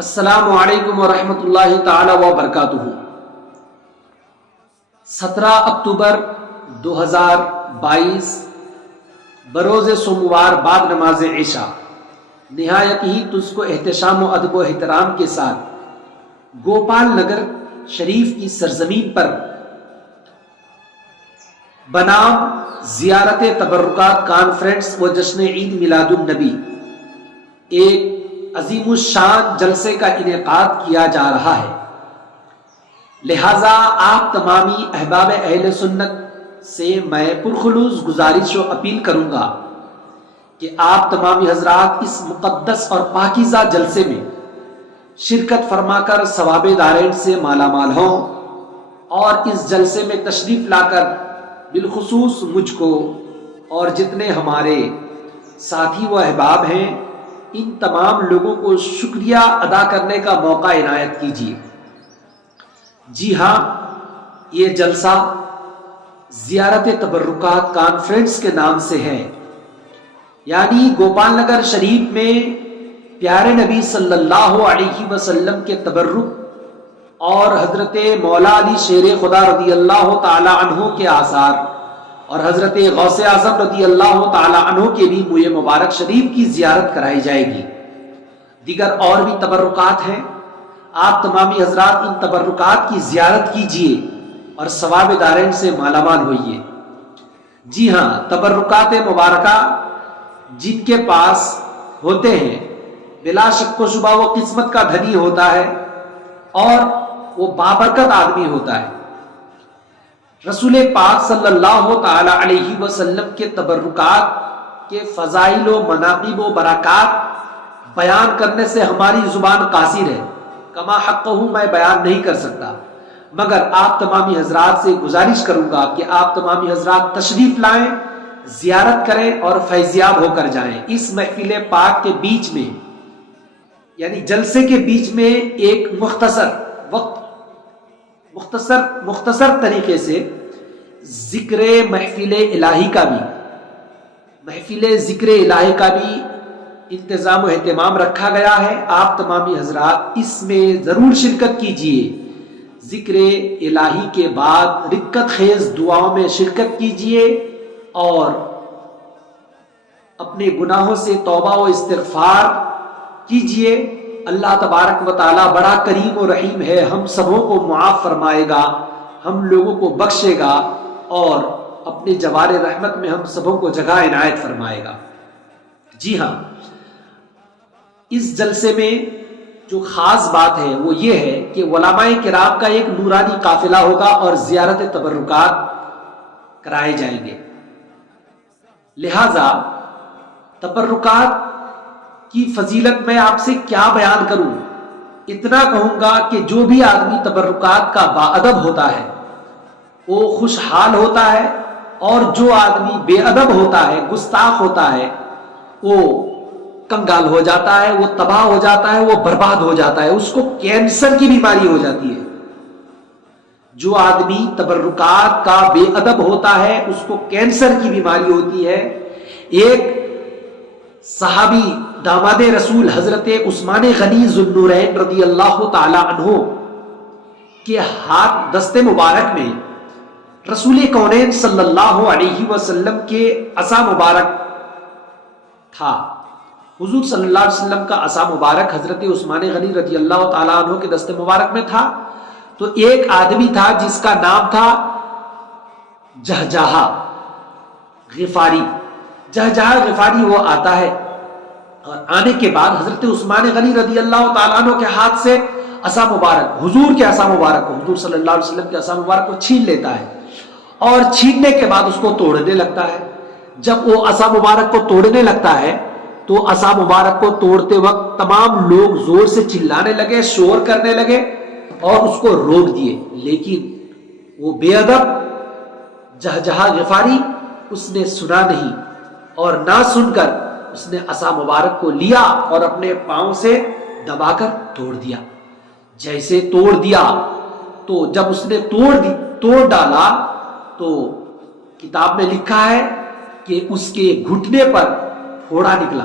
السلام علیکم ورحمۃ اللہ تعالی وبرکاتہ۔ 17 اکتوبر 2022 بروز سوموار بعد نماز عشاء نہایت ہی تجھ کو احتشام و ادب و احترام کے ساتھ گوپال نگر شریف کی سرزمین پر بنام زیارت تبرکات کانفرنس و جشن عید میلاد النبی ایک عظیم الشان جلسے کا انعقاد کیا جا رہا ہے، لہذا آپ تمامی احباب اہل سنت سے میں پرخلوص گزارش و اپیل کروں گا کہ آپ تمامی حضرات اس مقدس اور پاکیزہ جلسے میں شرکت فرما کر ثواب دارین سے مالا مال ہوں، اور اس جلسے میں تشریف لا کر بالخصوص مجھ کو اور جتنے ہمارے ساتھی و احباب ہیں ان تمام لوگوں کو شکریہ ادا کرنے کا موقع عنایت کیجیے۔ جی ہاں، یہ جلسہ زیارت تبرکات کانفرنس کے نام سے ہے، یعنی گوپال نگر شریف میں پیارے نبی صلی اللہ علیہ وسلم کے تبرک اور حضرت مولا علی شیر خدا رضی اللہ تعالی عنہ کے آثار اور حضرت غوث اعظم رضی اللہ تعالی عنہ کے بھی موئے مبارک شریف کی زیارت کرائی جائے گی۔ دیگر اور بھی تبرکات ہیں، آپ تمامی حضرات ان تبرکات کی زیارت کیجیے اور ثواب دارین سے مالا مال ہوئیے۔ جی ہاں، تبرکات مبارکہ جن کے پاس ہوتے ہیں بلا شک و شبہ وہ قسمت کا دھنی ہوتا ہے اور وہ بابرکت آدمی ہوتا ہے۔ رسول پاک صلی اللہ تعالی علیہ وسلم کے تبرکات کے فضائل و مناقب و برکات بیان کرنے سے ہماری زبان قاصر ہے، کما حقہ میں بیان نہیں کر سکتا، مگر آپ تمامی حضرات سے گزارش کروں گا کہ آپ تمامی حضرات تشریف لائیں، زیارت کریں اور فیضیاب ہو کر جائیں۔ اس محفل پاک کے بیچ میں، یعنی جلسے کے بیچ میں ایک مختصر طریقے سے ذکر محفل الہی کا بھی انتظام و اہتمام رکھا گیا ہے۔ آپ تمامی حضرات اس میں ضرور شرکت کیجیے۔ ذکر الہی کے بعد رکت خیز دعاؤں میں شرکت کیجیے اور اپنے گناہوں سے توبہ و استغفار کیجیے۔ اللہ تبارک و تعالی بڑا کریم و رحیم ہے، ہم سبوں کو معاف فرمائے گا، ہم لوگوں کو بخشے گا اور اپنے جوار رحمت میں ہم سبوں کو جگہ عنایت فرمائے گا۔ جی ہاں، اس جلسے میں جو خاص بات ہے وہ یہ ہے کہ علماء کرام کا ایک نورانی قافلہ ہوگا اور زیارت تبرکات کرائے جائیں گے، لہذا تبرکات کی فضیلت میں آپ سے کیا بیان کروں، اتنا کہوں گا کہ جو بھی آدمی تبرکات کا باادب ہوتا ہے وہ خوشحال ہوتا ہے، اور جو آدمی بے ادب ہوتا ہے، گستاخ ہوتا ہے، وہ کنگال ہو جاتا ہے، وہ تباہ ہو جاتا ہے، وہ برباد ہو جاتا ہے، اس کو کینسر کی بیماری ہو جاتی ہے۔ جو آدمی تبرکات کا بے ادب ہوتا ہے اس کو کینسر کی بیماری ہوتی ہے۔ ایک صحابی داماد رسول حضرت عثمان غنی ذو النورین رضی اللہ تعالی عنہ کے ہاتھ دست مبارک میں رسول کونین صلی اللہ علیہ وسلم کے عصا مبارک تھا۔ حضور صلی اللہ علیہ وسلم کا عصا مبارک حضرت عثمان غنی رضی اللہ تعالی عنہ کے دست مبارک میں تھا، تو ایک آدمی تھا جس کا نام تھا جہجہہ غفاری۔ جہجہہ غفاری وہ آتا ہے اور آنے کے بعد حضرت عثمان غنی رضی اللہ تعالیٰ عنہ کے ہاتھ سے عصا مبارک، حضور کے عصا مبارک کو، حضور صلی اللہ علیہ وسلم کے عصا مبارک کو چھین لیتا ہے، اور چھیننے کے بعد اس کو توڑنے لگتا ہے۔ جب وہ عصا مبارک کو توڑنے لگتا ہے تو عصا مبارک کو توڑتے وقت تمام لوگ زور سے چلانے لگے، شور کرنے لگے اور اس کو روک دیے، لیکن وہ بے ادب جہجہہ غفاری اس نے سنا نہیں، اور نہ سن کر اس نے عصا مبارک کو لیا اور اپنے پاؤں سے دبا کر توڑ دیا۔ جیسے توڑ دیا تو جب اس نے توڑ ڈالا تو کتاب میں لکھا ہے کہ اس کے گھٹنے پر پھوڑا نکلا،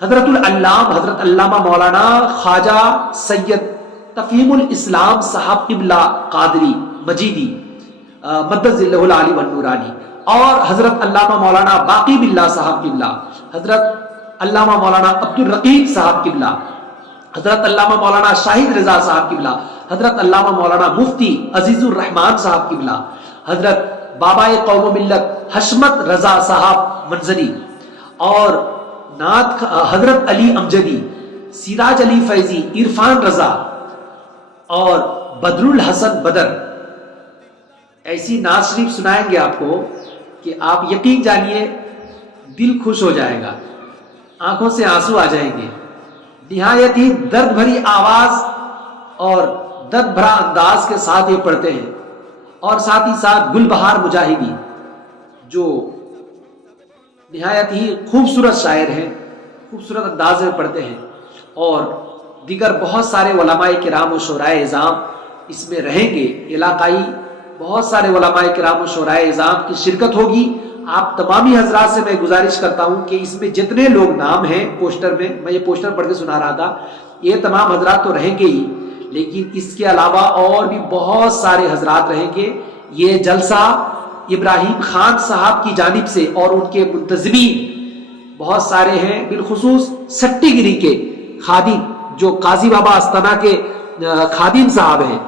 حضرت العلام حضرت علامہ مولانا خواجہ سید تفہیم الاسلام صاحب قبلہ قادری مجیدی مدد ذلہ العالی والنورانی، اور حضرت علامہ مولانا باقی باللہ صاحب قبلہ، حضرت علامہ مولانا عبد الرقیق صاحب قبلہ، حضرت علامہ مولانا شاہد رضا صاحب قبلہ، حضرت علامہ مولانا مفتی عزیز الرحمان صاحب قبلہ، حضرت بابا قوم و ملت حشمت رضا صاحب منظری، اور نعت حضرت علی امجدی، سراج علی فیضی، عرفان رضا اور بدر الحسن بدر، ایسی نعت شریف سنائیں گے آپ کو کہ آپ یقین جانیے دل خوش ہو جائے گا، آنکھوں سے آنسو آ جائیں گے. نہایت ہی درد بھری آواز اور درد بھرا انداز کے ساتھ یہ پڑھتے ہیں، اور ساتھ ہی ساتھ گل بہار مجاہدی جو نہایت ہی خوبصورت شاعر ہیں، خوبصورت انداز میں پڑھتے ہیں، اور دیگر بہت سارے علماء کرام و شعراء اعظام اس میں رہیں گے. علاقائی بہت سارے علماء کرام و شعراء اعظام کی شرکت ہوگی. آپ تمامی حضرات سے میں گزارش کرتا ہوں کہ اس میں جتنے لوگ نام ہیں پوسٹر میں یہ پوسٹر پڑھ کے سنا رہا تھا، یہ تمام حضرات تو رہیں گے ہی، لیکن اس کے علاوہ اور بھی بہت سارے حضرات رہیں گے. یہ جلسہ ابراہیم خان صاحب کی جانب سے اور ان کے منتظمین بہت سارے ہیں، بالخصوص سٹی گری کے خادم جو قاضی بابا استنا کے خادم صاحب ہیں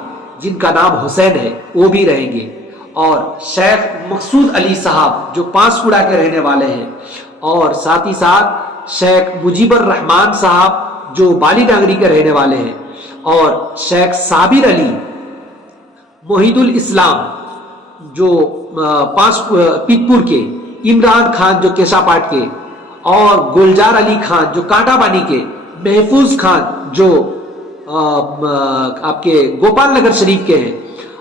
جن کا نام حسین ہے، وہ بھی رہیں گے، اور شیخ مقصود علی صاحب جو پانسکوڑا کے رہنے والے ہیں، اور ساتھ ہی ساتھ شیخ مجیب الرحمان صاحب جو بالی ناگری کے رہنے والے ہیں، اور شیخ صابر علی محید الاسلام جو پیکپور کے، عمران خان جو کیشا پاٹ کے، اور گلجار علی خان جو کانٹا بانی کے، محفوظ خان جو آپ کے گوپال نگر شریف کے ہیں،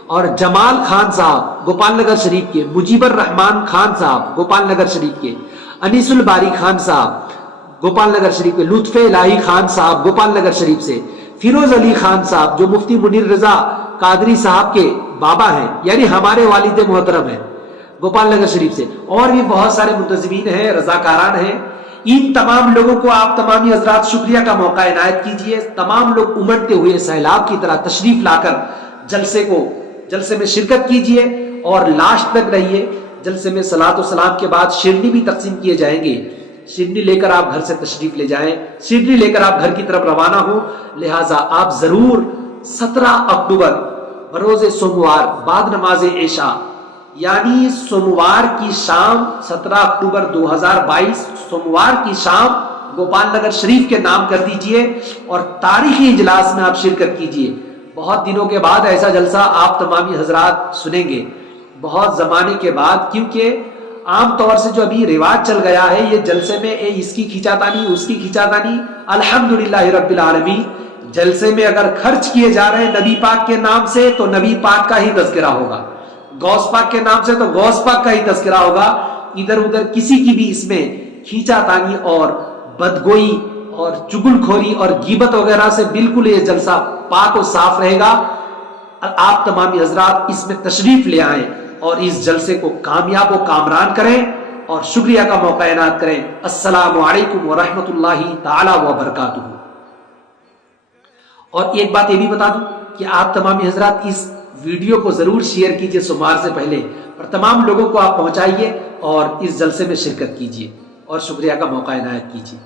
اور جمال خان صاحب گوپال نگر شریف کے، مجیب الرحمان خان صاحب گوپال نگر شریف کے، انیس الباری خان صاحب گوپال نگر شریف کے، لطف الہی خان صاحب گوپال نگر شریف سے، فیروز علی خان صاحب جو مفتی منیر رضا قادری صاحب کے بابا ہیں، یعنی ہمارے والد محترم ہیں گوپال نگر شریف سے، اور بھی بہت سارے منتظمین ہیں، رضاکاران ہیں. ان تمام لوگوں کو آپ تمامی حضرات شکریہ کا موقع عنایت کیجئے. تمام لوگ امڑتے ہوئے سیلاب کی طرح تشریف لا کر جلسے میں شرکت کیجئے اور لاسٹ تک رہیے. جلسے میں صلاۃ و سلام کے بعد شیرنی بھی تقسیم کیے جائیں گے. شیرنی لے کر آپ گھر سے تشریف لے جائیں، شیرنی لے کر آپ گھر کی طرف روانہ ہوں. لہٰذا آپ ضرور 17 اکتوبر بروز سوموار بعد نماز عشاء، یعنی سوموار کی شام 17 اکتوبر 2022 سوموار کی شام گوپال نگر شریف کے نام کر دیجئے اور تاریخی اجلاس میں آپ شرکت کیجئے. بہت دنوں کے بعد ایسا جلسہ آپ تمامی حضرات سنیں گے، بہت زمانے کے بعد، کیونکہ عام طور سے جو ابھی رواج چل گیا ہے یہ جلسے میں اس کی کھینچاتانی اس کی کھینچاتانی. الحمدللہ رب العالمین، جلسے میں اگر خرچ کیے جا رہے ہیں نبی پاک کے نام سے تو نبی پاک کا ہی تذکرہ ہوگا، غوث پاک کے نام سے تو غوث پاک کا ہی تذکرہ ہوگا. ادھر ادھر کسی کی بھی اس میں کھینچا تانی اور بدگوئی اور چگل کھوری اور غیبت وغیرہ سے بالکل یہ جلسہ پاک و صاف رہے گا. آپ تمامی حضرات اس میں تشریف لے آئیں اور اس جلسے کو کامیاب و کامران کریں اور شکریہ کا موقع عنایت کریں. السلام علیکم ورحمۃ اللہ تعالی وبرکاتہ. اور ایک بات یہ بھی بتا دوں کہ آپ تمامی حضرات اس ویڈیو کو ضرور شیئر کیجئے سوموار سے پہلے، اور تمام لوگوں کو آپ پہنچائیے اور اس جلسے میں شرکت کیجئے اور شکریہ کا موقع عنایت کیجئے.